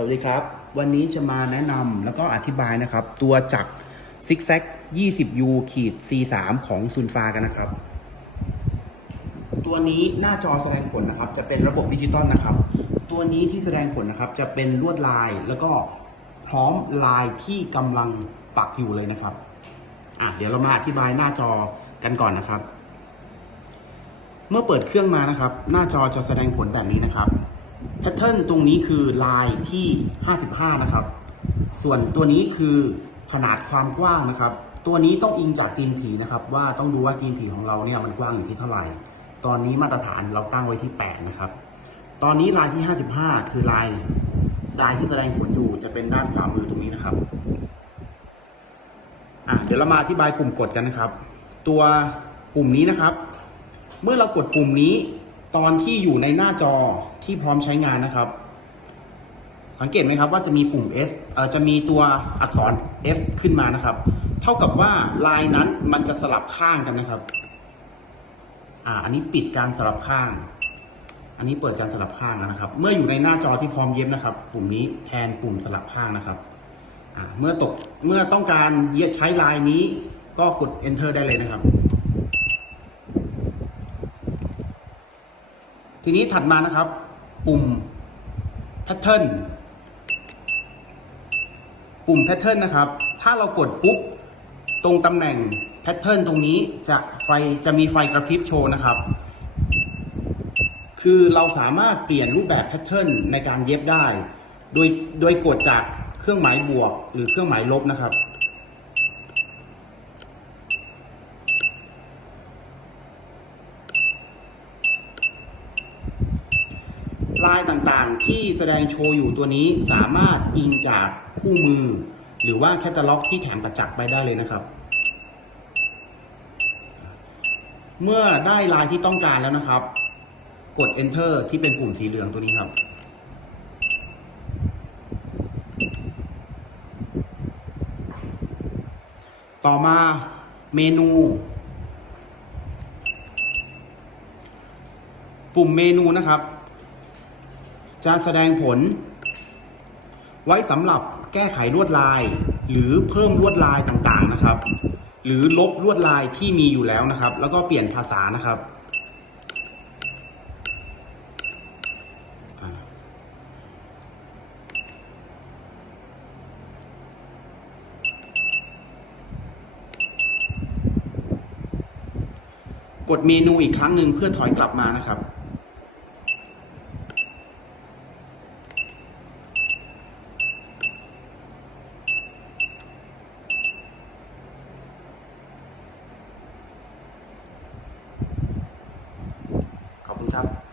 สวัสดีครับ วันนี้จะมาแนะนำแล้วก็อธิบายนะครับ ตัวจักร Zigzag 20U ขีด C3 ของซุนฟากันนะครับ ตัวนี้หน้าจอแสดงผลนะครับ จะเป็นระบบดิจิตอลนะครับ ตัวนี้ที่แสดงผลนะครับ จะเป็นลวดลายแล้วก็พร้อมลายที่กำลังปักอยู่เลยนะครับอะเดี๋ยวเรามาอธิบายหน้าจอกันก่อนนะครับ เมื่อเปิดเครื่องมานะครับ หน้าจอจะแสดงผลแบบนี้นะครับ แพทเทิร์นตรงนี้คือลายที่ 55 นะครับ ส่วนตัวนี้คือขนาดความกว้างนะครับ ตัวนี้ต้องอิงจากตีนผีนะครับ ว่าต้องดูว่าตีนผีของเราเนี่ยมันกว้างอยู่ที่เท่าไหร่ ตอนนี้มาตรฐานเราตั้งไว้ที่ 8 นะครับ ตอนนี้ลายที่ 55 คือลายลายที่แสดงผลอยู่จะเป็นด้านขวามือตรงนี้นะครับอะเดี๋ยวเรามาอธิบายปุ่มกดกันนะครับ ตัวปุ่มนี้นะครับ เมื่อเรากดปุ่มนี้ ตอนที่อยู่ในหน้าจอที่พร้อมใช้งานนะครับ สังเกตไหมครับว่าจะมีปุ่ม S เอ่อจะมีตัวอักษร F ขึ้นมานะครับ เท่ากับว่าลายนั้นมันจะสลับข้างกันนะครับ อ่า อันนี้ปิดการสลับข้าง อันนี้เปิดการสลับข้างนะครับ เมื่ออยู่ในหน้าจอที่พร้อมเย็บนะครับ ปุ่มนี้แทนปุ่มสลับข้างนะครับอ่าเมื่อตกเมื่อต้องการเย็บใช้ลายนี้ก็กด enter ได้เลยนะครับ ทีนี้ถัดมานะครับ ปุ่ม pattern ปุ่ม pattern นะครับ ถ้าเรากดปุ๊บตรงตำแหน่ง pattern ตรงนี้จะไฟจะมีไฟกระพริบโชว์นะครับ คือเราสามารถเปลี่ยนรูปแบบ pattern ในการเย็บได้ โดยโดยกดจากเครื่องหมายบวกหรือเครื่องหมายลบนะครับ ลายต่างๆ ที่แสดงโชว์อยู่ตัวนี้สามารถอิงจากคู่มือ หรือว่าแคตตาล็อกที่แถมประจักษ์ไปได้เลยนะครับ เมื่อได้ลายที่ต้องการแล้วนะครับ กด enter ที่เป็นปุ่มสีเหลืองตัวนี้ครับต่อมาเมนู ปุ่มเมนูนะครับ จะแสดงผล ไว้สำหรับแก้ไขลวดลาย หรือเพิ่มลวดลายต่างๆนะครับ หรือลบลวดลายที่มีอยู่แล้วนะครับ แล้วก็เปลี่ยนภาษานะครับกดเมนูอีกครั้งหนึ่งเพื่อถอยกลับมานะครับ WhatsApp